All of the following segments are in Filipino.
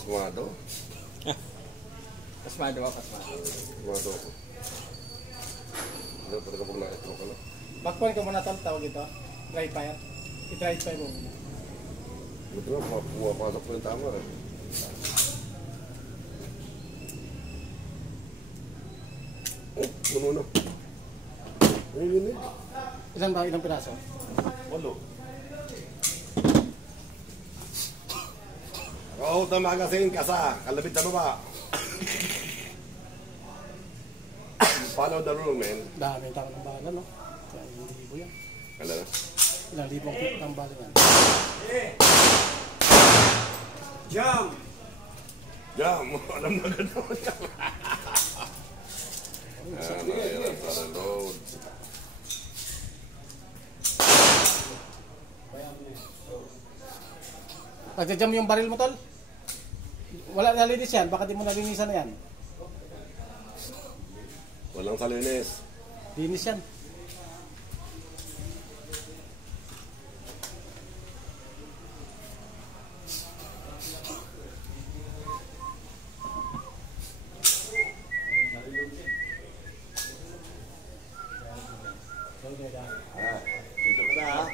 pasmado. Pasmado ako, pasmado. Pasmado ako. Ano talaga pag na-intro ka na? Backpoint ka muna tawag ito. Dry fire. I-dry fire mo muna. Buti nga, pumapasok ko yung tama eh. Oh, puno na. Ayun eh. Ilan ba? Ilang piraso? 8. Oh, magasin kasa, kalabit na baba. Follow the rule, man. Dami tao ng bala, no? Kaya hindi libo yan. Kala na? Ilang libong ng bala yan. Jam! Jam! Alam na agad naman yan. Ayan, para load. Pagja-jam yung baril mo, tol. Wala nalinis yan, baka di mo nalinisan na yan. Walang salinis. Linis yan. Dito ka na ha.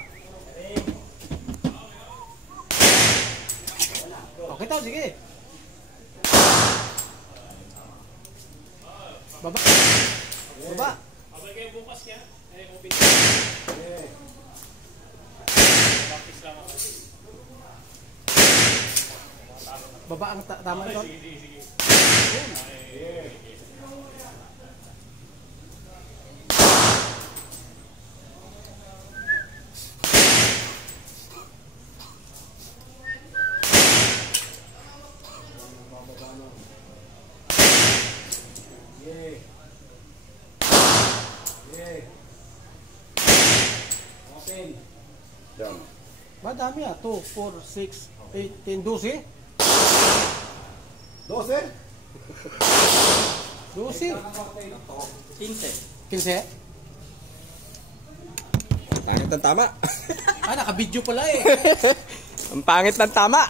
Okay tol, sige. Baba. Baba. Abay kayo bukas kaya? Open. Practice lang ako. Baba ang tama tol. Sige. Open. Jam. Madami ah. 2, 4, 6, 8, 10, 12. 12? 12. 15. Pangit ng tama. Ah, naka-video pala eh. Ang pangit ng tama.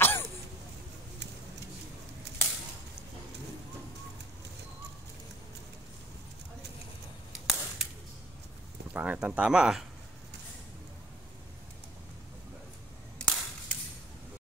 Ang pangit ng tama ah.